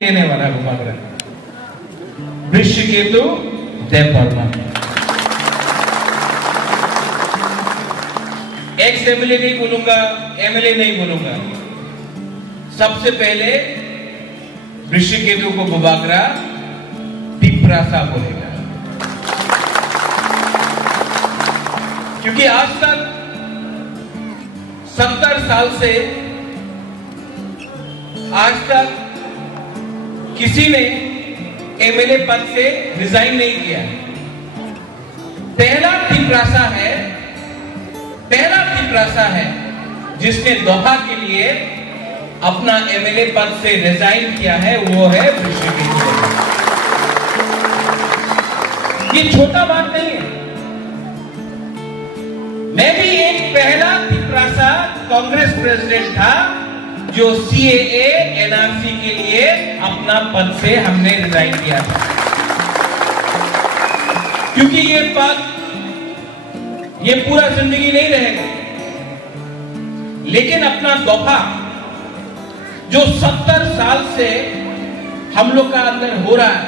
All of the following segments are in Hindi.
देने वाला उपग्रह वृश्चिकेतु देववर्मा। एक्स एमएलए नहीं बोलूंगा, एमएलए नहीं बोलूंगा, सबसे पहले वृश्चिकेतु को बुबागरा दीपरासा बोलेगा, क्योंकि आज तक 70 साल से आज तक किसी ने एमएलए पद से रिजाइन नहीं किया। पहला दीपरासा है जिसने दोहा के लिए अपना एमएलए पद से रिजाइन किया है, वो है वृश्चिकेतु। ये छोटा बात नहीं है। मैं भी एक पहला दीपरासा कांग्रेस प्रेसिडेंट था जो सीएए एनआरसी के लिए अपना पद से हमने रिजाइन किया था, क्योंकि ये पद ये पूरा जिंदगी नहीं रहेगा, लेकिन अपना दोहा जो 70 साल से हम लोग का अंदर हो रहा है,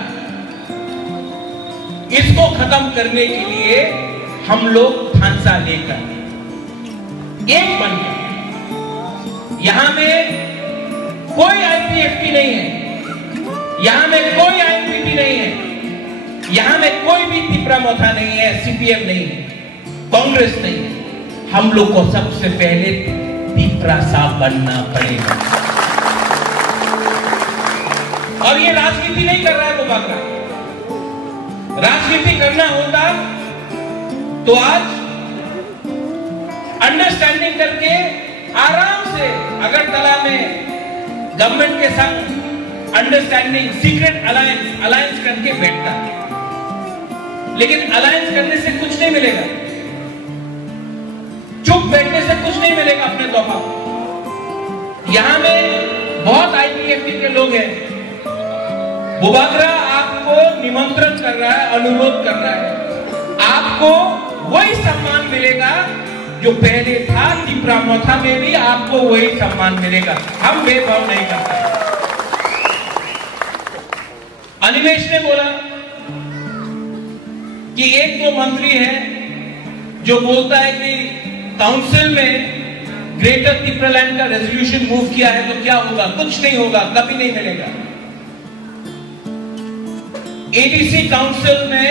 इसको खत्म करने के लिए हम लोग ठांसा लेकर एक बनकर, यहां में कोई आईपीएफटी नहीं है, यहां में कोई आईएनपीटी नहीं है, यहां में कोई भी तिपरा मोथा नहीं है, सीपीएम नहीं है, कांग्रेस नहीं है। हम लोग को सबसे पहले दीपरासा बनना पड़ेगा। और ये राजनीति नहीं कर रहा है बुबागरा। राजनीति करना होता तो आज अंडरस्टैंडिंग करके आराम से अगरतला में गवर्नमेंट के साथ अंडरस्टैंडिंग सीक्रेट अलायंस करके बैठता, लेकिन अलायंस करने से कुछ नहीं मिलेगा, चुप बैठने से कुछ नहीं मिलेगा अपने दोहा। यहां में बहुत आईपीएफटी के लोग हैं। बुबागरा आपको निमंत्रण कर रहा है, अनुरोध कर रहा है, आपको वही सम्मान मिलेगा जो पहले था। तिपरा मोथा में भी आपको वही सम्मान मिलेगा, हम भेदभाव नहीं करते। अनिमेश ने बोला कि एक दो मंत्री है जो बोलता है कि काउंसिल में ग्रेटर तिपरालैंड का रेजोल्यूशन मूव किया है तो क्या होगा, कुछ नहीं होगा, कभी नहीं मिलेगा। एडीसी काउंसिल में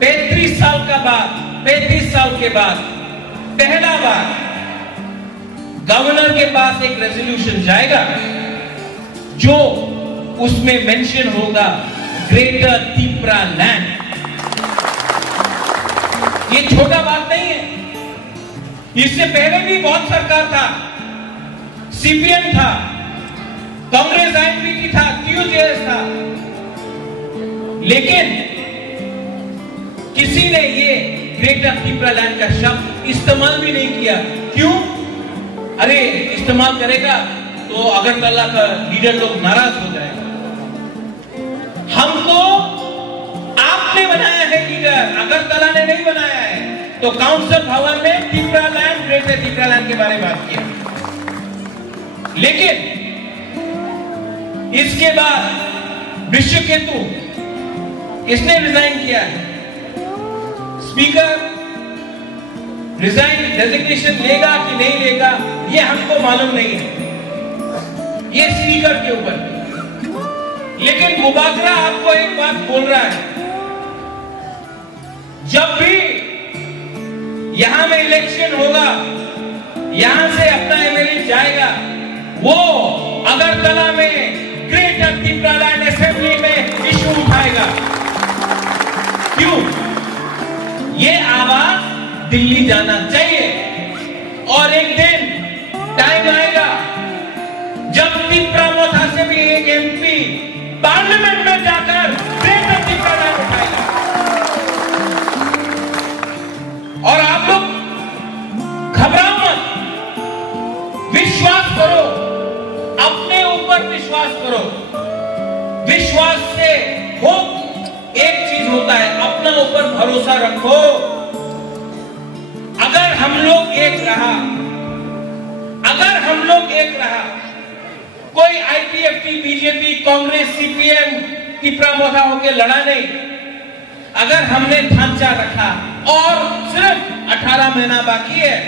35 साल के बाद पहला बार गवर्नर के पास एक रेजोल्यूशन जाएगा जो उसमें मेंशन होगा ग्रेटर तिपरालैंड। ये छोटा बात नहीं है। इससे पहले भी बहुत सरकार था, सीपीएम था, कांग्रेस आईएनपीटी था, टीयूजेएस था, लेकिन किसी ने ये ग्रेटर तिपरालैंड का शब्द इस्तेमाल भी नहीं किया। क्यों? अरे इस्तेमाल करेगा तो अगरतला का लीडर लोग नाराज हो जाएगा। हमको आपने बनाया है लीडर, अगरतला ने नहीं बनाया है। तो काउंसिल भवन में तिपरालैंड, ग्रेटर तिपरालैंड के बारे में बात किया, लेकिन इसके बाद वृश्चिकेतु किसने रिजाइन किया है? स्पीकर रिजाइन डेजिग्नेशन लेगा कि नहीं लेगा ये हमको मालूम नहीं है, ये स्पीकर के ऊपर। लेकिन बुबागरा आपको एक बात बोल रहा है, जब भी यहां में इलेक्शन होगा, यहां से अपना एमएलए जाएगा, वो अगरतला में ग्रेटर तिपरालैंड असेंबली में इशू उठाएगा। क्यों? ये आवाज दिल्ली जाना चाहिए। और एक दिन टाइम आएगा जब तिपरा मोथा से भी एक एमपी पार्लियामेंट में जाकर ग्रेटर तिपरालैंड उठाएगा। और आप लोग घबराओ मत, विश्वास करो, अपने ऊपर विश्वास करो। विश्वास से हो एक चीज होता है, अपना ऊपर भरोसा रखो। अगर हम लोग एक रहा, कोई IPFT, BJP, Congress, CPM, Tipra Motha होके लड़ा नहीं। अगर हमने ढांचा रखा और सिर्फ 18 महीना बाकी है,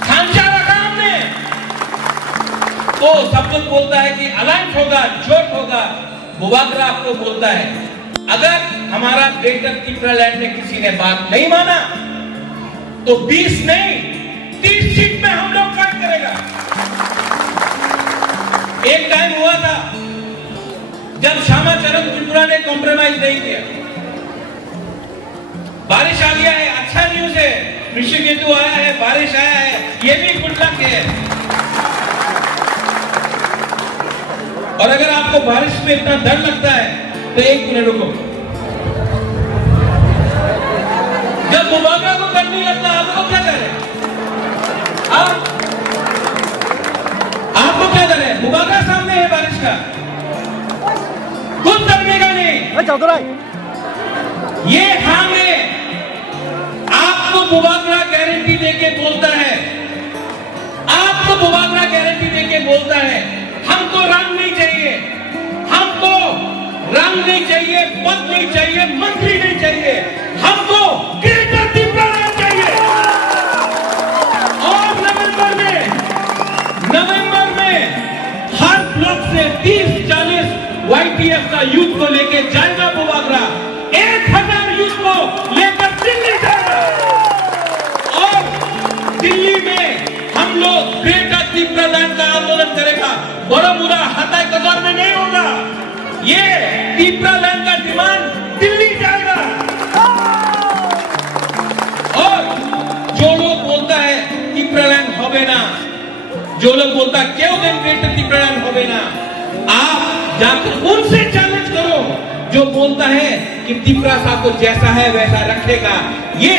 ढांचा रखा हमने, तो सब कुछ बोलता है कि अलायंस होगा, जोट होगा। बुबागरा आपको बोलता है अगर हमारा ग्रेटर तिपरालैंड में किसी ने बात नहीं माना तो 20 नहीं 30 सीट में हम लोग फाइट करेगा। एक टाइम हुआ था जब श्यामाचरण त्रिपुरा ने कॉम्प्रोमाइज नहीं किया। बारिश आ गया है, अच्छा न्यूज है, ऋषिकेतु आया है, बारिश आया है, ये भी गुड लक है। और अगर आपको बारिश में इतना डर लगता है तो एक मिनट रुको। जब बुबागरा को डर नहीं लगता आपको क्या करें? आपको क्या करें? बुबागरा सामने है बारिश का, कुछ डरने का नहीं। ये हाँ में आपको बुबागरा गारंटी देके बोलता है, आपको बुबागरा गारंटी देके बोलता है हमको रंग नहीं चाहिए, हमको रंग नहीं चाहिए, पद नहीं चाहिए, मंत्री नहीं चाहिए, हमको ग्रेटर तिपरालैंड चाहिए। और नवंबर में हर ब्लॉक से 30-40 YTF का यूथ को लेके जाएगा बुबागरा, 1000 यूथ को लेकर दिल्ली जाएगा। और दिल्ली में हम लोग ग्रेटर तिपरालैंड का आंदोलन करेगा। बड़ोमुरा हताई कदर में नहीं होगा, ये तिपरालैंड का डिमांड दिल्ली जाएगा। और जो लोग बोलता है तिपरालैंड होवे ना, जो लोग बोलता है क्यों दिन ग्रेटर तिपरालैंड होवे ना, आप जाकर उनसे चैलेंज करो जो बोलता है कि तिपरा साहब को जैसा है वैसा रखेगा। ये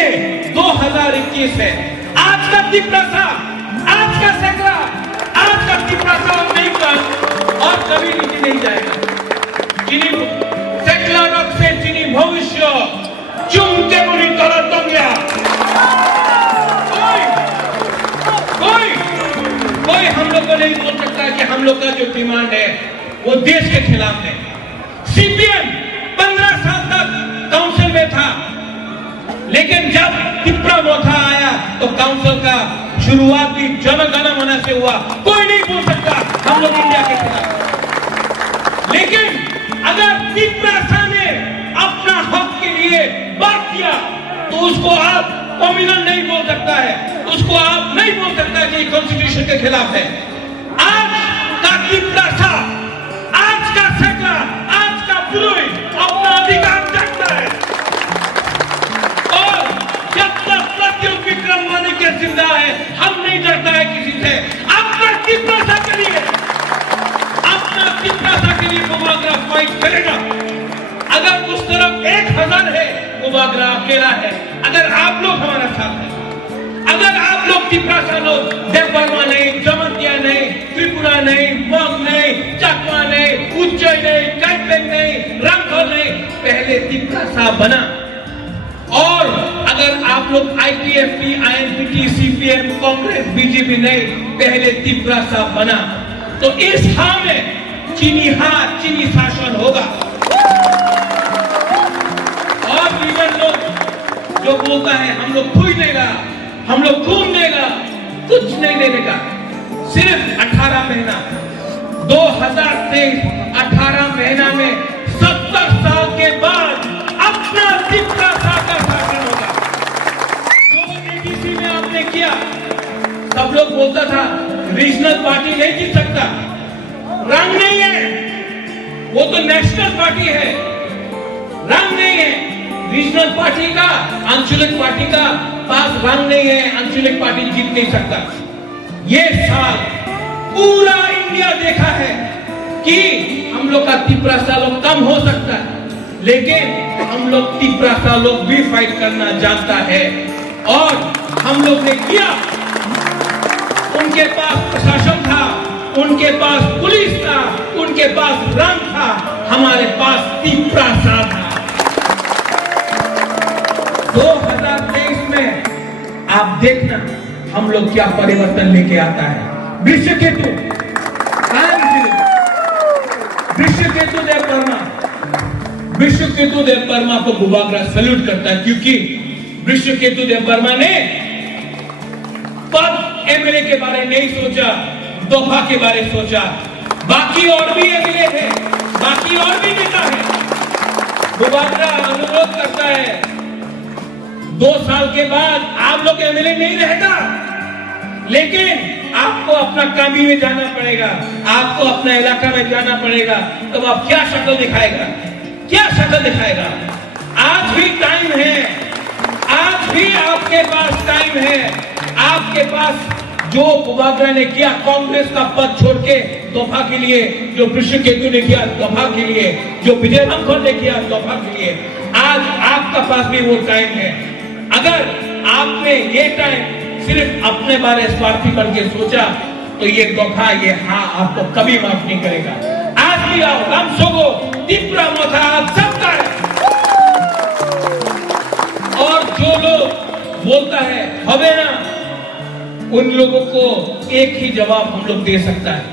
2021 है। आज का तिपरा साहब, आज का सेकरा, आज का तिपरा साहब नहीं कर और कभी नीचे नहीं जाएगा। जिन्हीं सेकला रख से जिन्हीं भविष्य चुमके बुरी तरह तुम गया। कोई हम लोग को नहीं बोल सकता कि हम लोग का जो डिमांड है वो देश के खिलाफ है। सीपीएम 15 साल तक काउंसिल में था, लेकिन जब तिपरा मोथा आया तो काउंसिल का शुरुआत भी जनगण मन से हुआ। कोई नहीं बोल सकता हम लोग इंडिया के खिलाफ। लेकिन अगर तिपरा ने अपना हक के लिए बात किया तो उसको आप कम्युनल नहीं बोल सकता है, उसको आप नहीं बोल सकता कि कॉन्स्टिट्यूशन के खिलाफ है। आज का तिपरा, आज का सेकला, आज का पुरोहित अपना अधिकार जानता है। और जब तक प्रत्युत विक्रम मानिक जिंदा है हम नहीं डरता है किसी से। अपना तिपरा के लिए, अपना तिपरा के लिए बुबागरा फाइट करेगा। अगर उस तरफ 1000 है, बुबागरा अकेला है। अगर आप लोग हमारा साथ हैं, अगर आप लोग तिपरा लोग देवबर्मा नहीं, जमतिया नहीं, त्रिपुरा नहीं, मग नहीं, चकमा नहीं, उज्जैन नहीं, कैंपेन नहीं, रंगोल नहीं, पहले तिपरा साहब बना। और अगर आप लोग आईपीएफटी, आईएनपीटी, सीपीएम, कांग्रेस, बीजेपी नहीं, पहले तिपरा साहब बना तो इस हां में चीनी शासन होगा। और लीडर लोग जो बोलता है हम लोग खुद देगा, हम लोग खून देगा, कुछ नहीं देने का। सिर्फ 18 महीना 2023 18 महीना में 70 साल के बाद अपना तिपरा साहब का शासन होगा। जो एबीसी में आपने किया, सब लोग बोलता था रीजनल पार्टी नहीं जीत सकता, रंग नहीं है, वो तो नेशनल पार्टी है, रंग नहीं है। रीजनल पार्टी का, आंचलिक पार्टी का पास रंग नहीं है, आंचलिक पार्टी जीत नहीं सकता। ये साल पूरा इंडिया देखा है कि हम लोग का तिपरा लोग कम हो सकता है, लेकिन हम लोग तिपरा लोग भी फाइट करना जानता है। और हम लोग ने किया, उनके पास प्रशासन था, उनके पास पुलिस था, उनके पास रंग था, हमारे पास तिपरा था। 2023 में आप देखना हम लोग क्या परिवर्तन लेके आता है। ऋषिकेतु केतुदेव वर्मा, विश्व केतुदेव वर्मा को बुबागरा सल्यूट करता है, क्योंकि विश्व केतुदेव वर्मा ने पद एमएलए के बारे नहीं सोचा, दफा के बारे सोचा। बाकी और भी एमएलए है, बाकी और भी नेता है। बुबागरा अनुरोध करता है 2 साल के बाद आप लोग एमएलए नहीं रहेगा, लेकिन आपको अपना कामी में जाना पड़ेगा, आपको अपना इलाका में जाना पड़ेगा। तो आप क्या शक्ल दिखाएगा, क्या शक्ल दिखाएगा? आज भी टाइम है, आज भी आपके पास टाइम है। आपके पास जो बुबागरा ने किया कांग्रेस का पद छोड़ के दफा के लिए, जो विश्व केतु ने किया दफा के लिए, जो विजय रामखोर ने किया दफा के लिए, आज आपका पास भी वो टाइम है। अगर आपने ये टाइम सिर्फ अपने बारे स्वार्थी बन के सोचा तो ये दफा, ये हाँ आपको कभी माफ नहीं करेगा। आज भी आओ, हम सोगो तीव्र मोथा आप सबका है। और जो लोग बोलता है हवे ना, उन लोगों को एक ही जवाब हम लोग दे सकता है,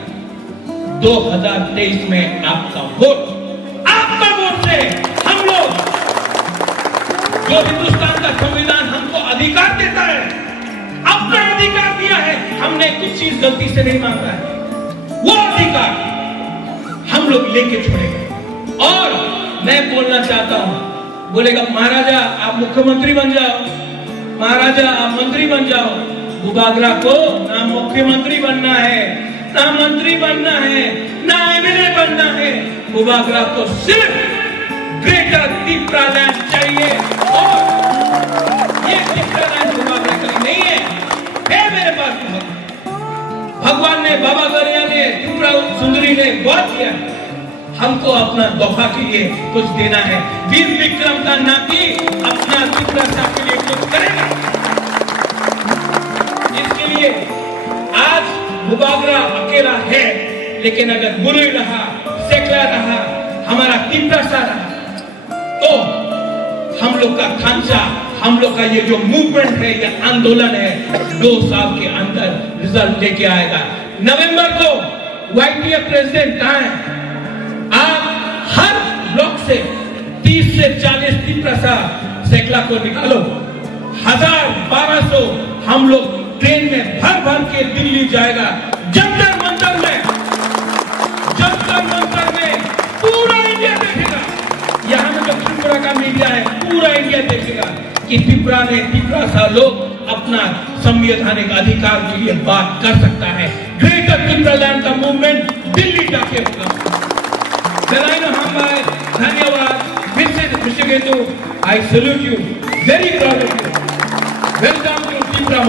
2023 में आपका वोट से हम लोग, जो हिंदुस्तान का संविधान हमको अधिकार देता है, अपना अधिकार दिया है, हमने कुछ चीज गलती से नहीं मांगा है, वो अधिकार हम लोग लेके छोड़ेंगे। और मैं बोलना चाहता हूं, बोलेगा महाराजा आप मुख्यमंत्री बन जाओ, महाराजा आप मंत्री बन जाओ। बुबागरा को ना मुख्यमंत्री बनना है, ना मंत्री बनना है, ना एमएलए बनना है। बुबागरा को सिर्फ ग्रेटर त्रिपुरालैंड चाहिए, और ये त्रिपुरालैंड बुबागरा के लिए नहीं है मेरे पास। भगवान ने, बाबा गरिया ने, त्रिपुरा सुंदरी ने बहुत किया, हमको अपना दफा के लिए कुछ देना है। वीर विक्रम का नाती अपना त्रिपुरा के लिए कुछ करेगा। इसके लिए आज बुबागरा अकेला है, लेकिन अगर मुरली रहा, सेकला रहा, हमारा त्रिपुरा रहा, तो हम लोग का खांचा, हम लोग का ये जो मूवमेंट है, ये आंदोलन है, 2 साल के अंदर रिजल्ट लेके आएगा। नवंबर को YTF प्रेसिडेंट कहाँ है? आप हर ब्लॉक से 30 से 40 त्रिपुरा सेकला को निकालो, 1000-1200 हम लोग ट्रेन में भर भर के दिल्ली जाएगा। जंतर मंतर में पूरा इंडिया देखेगा। यहाँ में जो त्रिपुरा का मीडिया है, पूरा इंडिया देखेगा कि त्रिपुरा लोग अपना संवैधानिक अधिकार के लिए बात कर सकता है। ग्रेटर त्रिपुरालैंड का मूवमेंट दिल्ली जाके होगा। धन्यवाद फिर से Vishwa Ketu, I salute you, very proud of you. Welcome to Tripura.